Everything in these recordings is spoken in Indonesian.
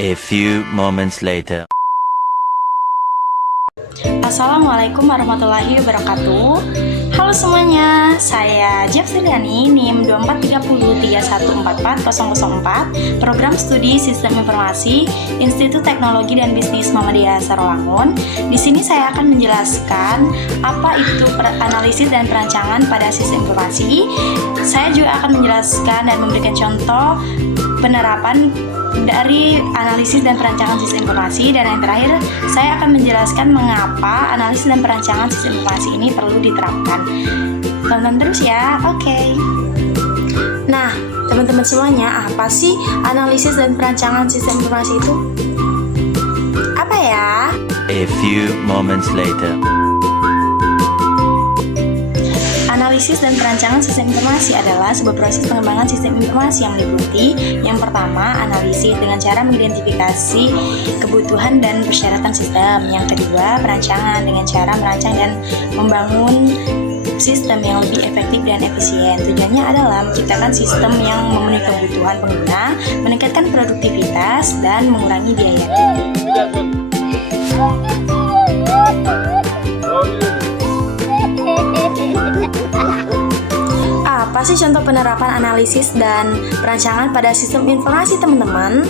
A few moments later. Assalamualaikum warahmatullahi wabarakatuh. Halo semuanya, saya Jaksiliani, NIM 243031440004, Program Studi Sistem Informasi, Institut Teknologi dan Bisnis Muhammadiyah Sarolangun. Di sini saya akan menjelaskan apa itu analisis dan perancangan pada sistem informasi. Saya juga akan menjelaskan dan memberikan contoh penerapan dari analisis dan perancangan sistem informasi, dan yang terakhir saya akan menjelaskan mengapa analisis dan perancangan sistem informasi ini perlu diterapkan. Tonton terus ya. Oke. Nah, teman-teman semuanya, apa sih analisis dan perancangan sistem informasi itu? Apa ya? A few moments later. Analisis dan perancangan sistem informasi adalah sebuah proses pengembangan sistem informasi yang meliputi yang pertama, analisis dengan cara mengidentifikasi kebutuhan dan persyaratan sistem. Yang kedua, perancangan dengan cara merancang dan membangun sistem yang lebih efektif dan efisien. Tujuannya adalah menciptakan sistem yang memenuhi kebutuhan pengguna, meningkatkan produktivitas, dan mengurangi biaya. Apa sih contoh penerapan analisis dan perancangan pada sistem informasi, teman-teman?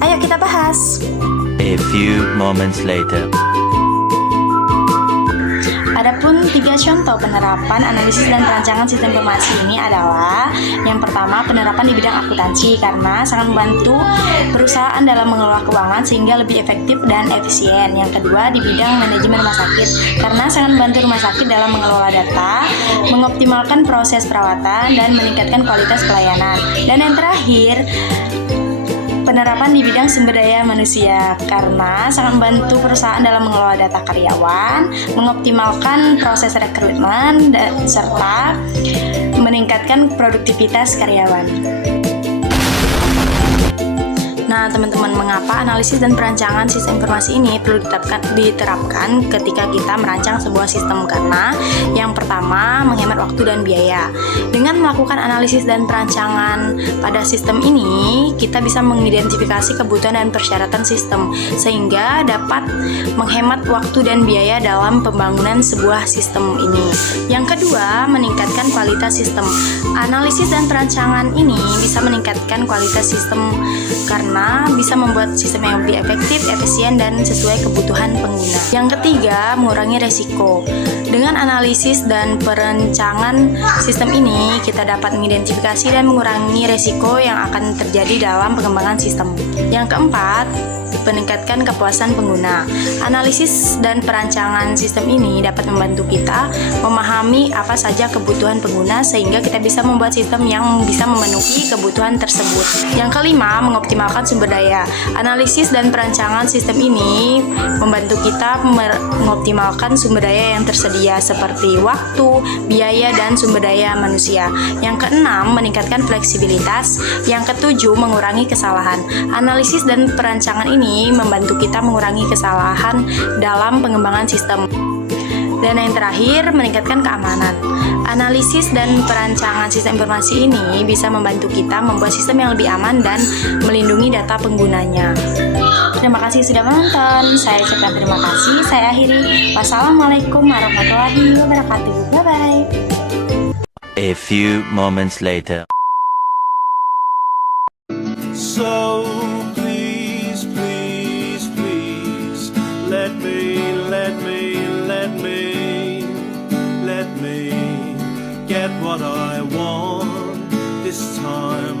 Ayo kita bahas. A few moments later. Adapun 3 contoh penerapan analisis dan perancangan sistem informasi ini adalah yang pertama, penerapan di bidang akuntansi karena sangat membantu perusahaan dalam mengelola keuangan sehingga lebih efektif dan efisien. Yang kedua, di bidang manajemen rumah sakit karena sangat membantu rumah sakit dalam mengelola data, mengoptimalkan proses perawatan, dan meningkatkan kualitas pelayanan. Dan yang terakhir, penerapan di bidang sumber daya manusia karena sangat membantu perusahaan dalam mengelola data karyawan, mengoptimalkan proses rekrutmen, serta meningkatkan produktivitas karyawan. Nah, teman-teman, mengapa analisis dan perancangan sistem informasi ini perlu diterapkan ketika kita merancang sebuah sistem? Karena yang pertama, menghemat waktu dan biaya. Dengan melakukan analisis dan perancangan pada sistem ini, kita bisa mengidentifikasi kebutuhan dan persyaratan sistem sehingga dapat menghemat waktu dan biaya dalam pembangunan sebuah sistem ini. Yang kedua, meningkatkan kualitas sistem. Analisis dan perancangan ini bisa meningkatkan kualitas sistem karena bisa membuat sistem yang lebih efektif, efisien, dan sesuai kebutuhan pengguna. Yang ketiga, mengurangi resiko. Dengan analisis dan perancangan sistem ini, kita dapat mengidentifikasi dan mengurangi resiko yang akan terjadi dalam pengembangan sistem. Yang keempat, meningkatkan kepuasan pengguna. Analisis dan perancangan sistem ini dapat membantu kita memahami apa saja kebutuhan pengguna sehingga kita bisa membuat sistem yang bisa memenuhi kebutuhan tersebut. Yang kelima, mengoptimalkan sumber daya. Analisis dan perancangan sistem ini membantu kita mengoptimalkan sumber daya yang tersedia seperti waktu, biaya, dan sumber daya manusia. Yang keenam, meningkatkan fleksibilitas. Yang ketujuh, mengurangi kesalahan. Analisis dan perancangan ini membantu kita mengurangi kesalahan dalam pengembangan sistem. Dan yang terakhir, meningkatkan keamanan. Analisis dan perancangan sistem informasi ini bisa membantu kita membuat sistem yang lebih aman dan melindungi data penggunanya. Terima kasih sudah menonton. Saya ucapkan terima kasih. Saya akhiri. Wassalamualaikum warahmatullahi wabarakatuh. Bye-bye. A few moments later. So please, please, please, let me get what I want this time.